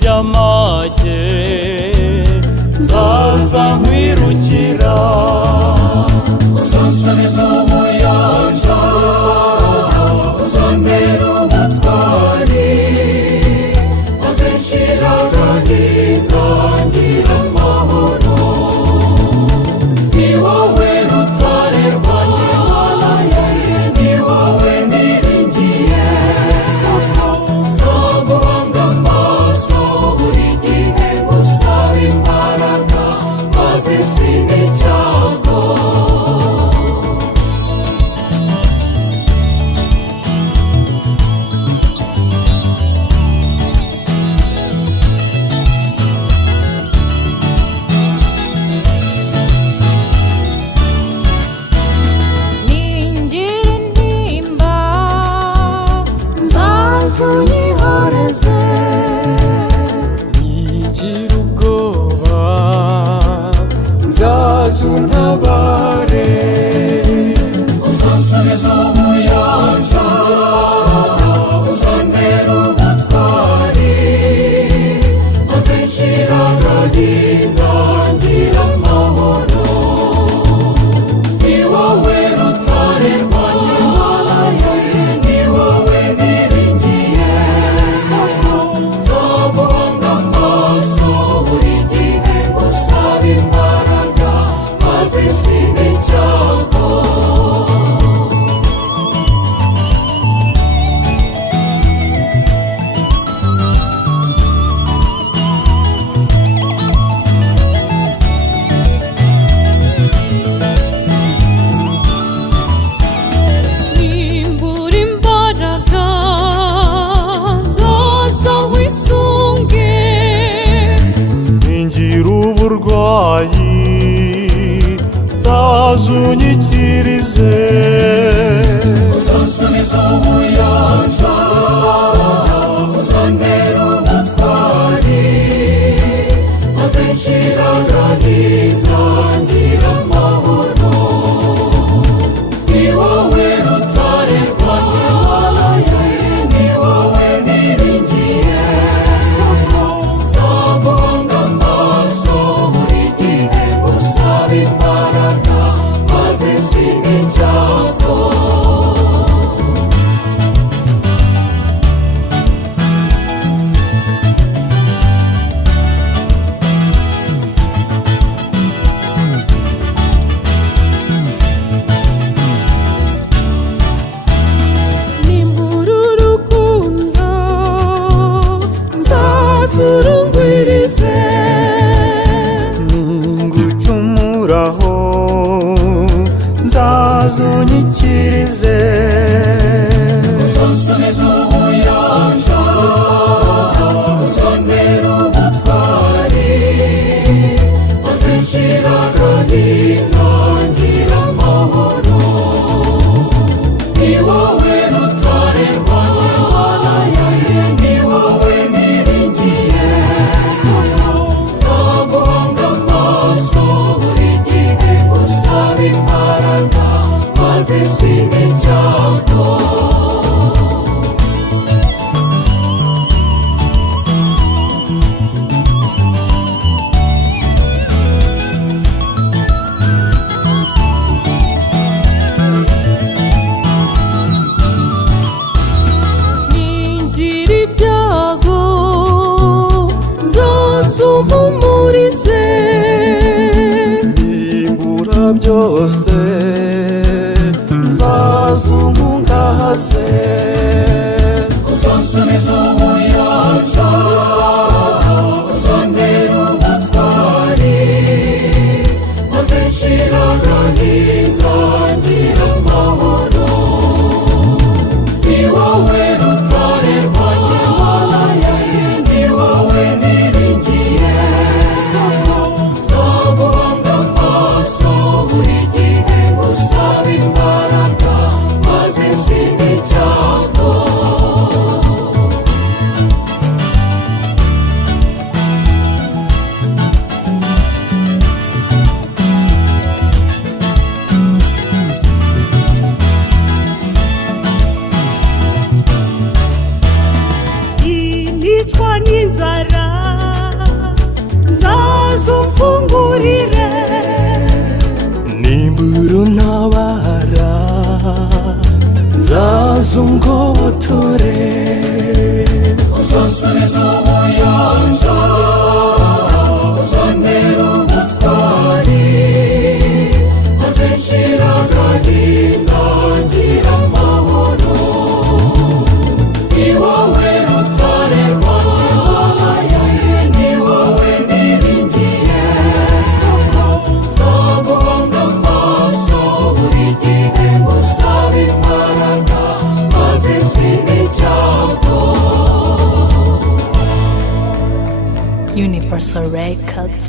by'amage nzaza nkwirukira uzansubiza ubuyanja uzambera umutware maze nshira agahinda ngira amahoro ni wowe rutare rwanjye Mana yanjye ni wowe niringiye nzaguhanga amaso buri gihe ngusaba imbaraga maze nsinde icyago nigira ubwoba nzazuntabare uzansubiza ubuyanja uzambera umutware maze nshira agahinda ngira amahoro ni wowe rutare rwanjye Mana yanjye ni wowe niringiye nzaguhanga amaso buri gihe ngusaba imbaraga maze nsinde icyago nimbura imbaraga nzaza wisunge ningira uburwayi nzazunyikirize uzansubiza ubuyanja uzambera umutware maze nshira agahinda ngira amahoro ni wowe rutare rwanjye Mana yanjye ni wowe niringiye nzaguhanga amaso buri gihe ngusaba imbaraga maze nsinde icyago nimbura urukundo nzazurungwirize ningucumuraho nzazunyikirize uzansubiza ubuyanja uzambera umutware maze nshira agahinda ngira amahoro ni wowe rutare rwanjye Mana yanjye ni wowe niringiye nzaguhanga amaso buri gihe ngusaba imbaraga maze nsinde icyago ningira ibyago zose umpumurize nimbura byose nzazunkungahaze uzansubiza ubuyanja uzambera umutware maze nshira agahinda ngira amahoro ni wowe rutare rwanjye Mana yanjye ni wowe niringiye nzaguhanga amaso buri gihe ngusaba imbaraga maze nsinde icyago nicwa n'inzara uzungoboture uzansubiza ubuyanja uzantera ubutwari maze nshira agahinda ngira amahoro ni wowe rutare rwanjye ni wowe niringiye nzaguhanga amaso buri gihe ngusaba imbaraga maze nsinde icyago. Universal Records.